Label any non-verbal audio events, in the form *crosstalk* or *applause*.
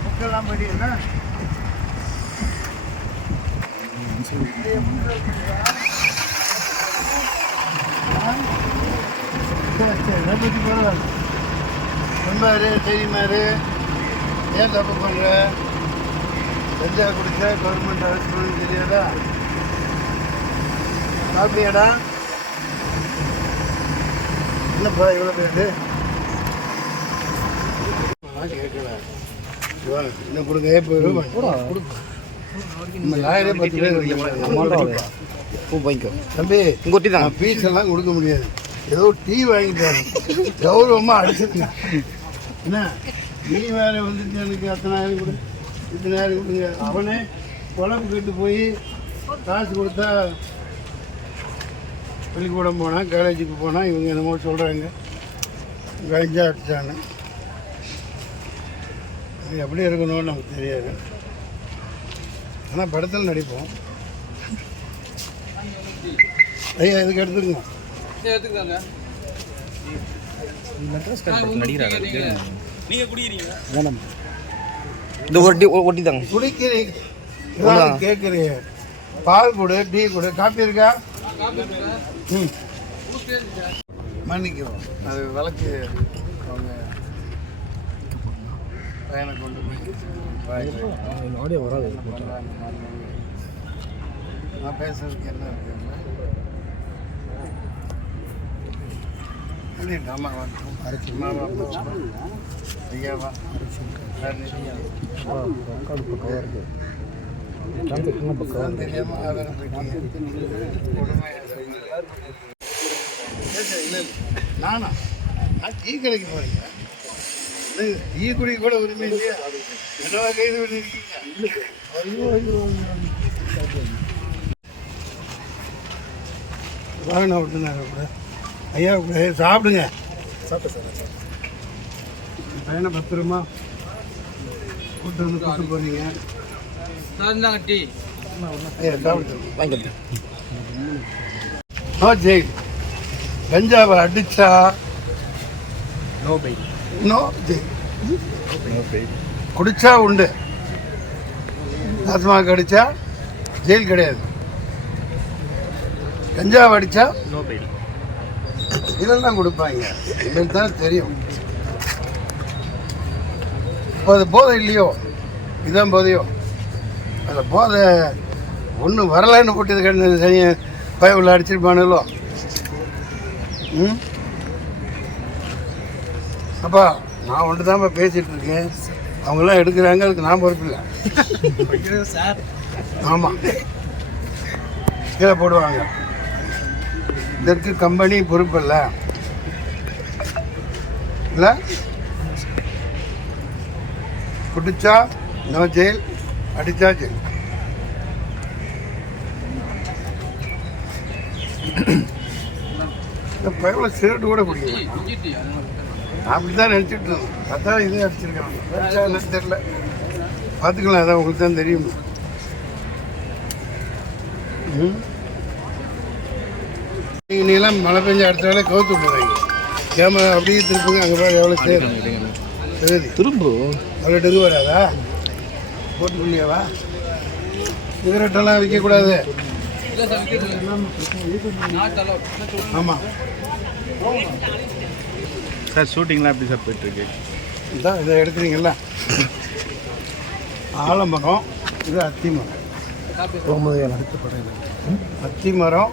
புக்கெல்லாம் போயிட்டீங்கன்னா சரி சரி அதை பற்றி பரவாயில்ல சொன்னாரு தெரியுமாரு? ஏன் தப்பு பண்ணுற கஞ்சா குடிச்சா கவர்மெண்ட் அரெஸ்ட் பண்ண தெரியாதா? சாப்பிட்டியாடா? என்னப்பா இவ்வளோ பேரு? கேட்கல. இன்னும் கொடுங்க இப்போ லாயரே பத்து பேர் தம்பி இங்கே ஒட்டி தான் பீஸ் எல்லாம் கொடுக்க முடியாது. ஏதோ டீ வாங்கிட்டாரு கௌரவமா அடிச்சிருங்க என்ன? நீ வேற வந்துட்டு எனக்கு அத்தனாயிரம் கொடு இத்தனாயிரம் கொடுங்க. அவனே குழம்பு கேட்டு போய் காசு கொடுத்தா பள்ளிக்கூடம் போனான் காலேஜுக்கு போனான் இவங்க என்னமோ சொல்கிறாங்க கஞ்சா அடிச்சான்னு எப்படி இருக்கணும்னு நமக்கு தெரியாது. ஆனால் படத்தில் நடிப்போம். ஐயா இதுக்கு எடுத்துருங்க இந்த ஒட்டி ஒட்டி தாங்க குடிக்கிறீங்க. கேட்குறீங்க பால் கொடு டீ கொடு. காப்பி இருக்கா? ம். மன்னிக்கிறோம் அது விளக்கு அவங்க பையனை கொண்டு போய் ஆடியோ வராது. நான் பேசுறதுக்கு என்ன இருக்கு? ஆமா அரைச்சி மாமா ஐயாவா அதான் தெரியாம ஆதாரம் கொடுமை. நானா? நான் டீ கடைக்கு போறீங்க. டீ குடி கூட உரிமை இல்லையா? என்னவா கைது பண்ணிருக்கீங்க? ஐயோ ஐயோ வாங்க விட்டுனாங்க கூட. ஐயா கூட ஏய், சாப்பிடுங்க. பையனை பத்திரமா கூட்டு வந்து கூட்டு போறீங்க ஐயா சாப்பிடுங்க. வாங்கிக்கோ நோ ஜெயில் கஞ்சாவை அடிச்சா? நோ நோ ஜெயில் குடிச்சா உண்டு. ஆத்மாவுக்கு அடிச்சா ஜெயில் கிடையாது. கஞ்சாவை அடிச்சா? நோ பை இதெல்லாம் கொடுப்பாங்க. எங்களுக்கு தான் தெரியும். இப்போ அது போதை இல்லையோ? இதுதான் போதையோ? அந்த போதை ஒன்றும் வரலைன்னு போட்டு கிடந்தது சரி? பயவில் அடிச்சிருப்பானுங்களோ? ம்? அப்பா நான் ஒன்று தான்ப்பா பேசிகிட்டு இருக்கேன் அவங்களாம் எடுக்கிறாங்க அதுக்கு நான் பொறுப்பில்லை சார் *laughs* ஆமாம் கீழே போடுவாங்க. இதற்கு கம்பெனி பொறுப்பு இல்லை? குடிச்சா நோ ஜெயில் அடிச்சா ஜெயில் இந்த பயவில் சிகரெட் கூட பிடிக்கும் அப்படி தான் நினச்சிட்டு இருந்தோம் அதான் இதே அடிச்சிருக்காங்க. தெரியல. பார்த்துக்கலாம் அதான் உங்களுக்கு தான் தெரியும். ம். நீலாம் மழை பெஞ்ச அடுத்த வேலை கவுத்து விடுவாங்க கேமரா அப்படியே திருப்புங்க அங்கே பாரு எவ்வளோ சேரும் சரி திரும்ப. அவ்வளோ டெங்கு வராதா? போட்டுக்கலையாவா சிகரெட்டெல்லாம் விற்கக்கூடாது. ஆமாம் சார் ஷூட்டிங்லாம் எப்படி சார் போயிட்டுருக்கு? இதான் இதை எடுக்கிறீங்களா ஆலமரம் இது அத்தி மரம் எனக்கு அத்தி மரம்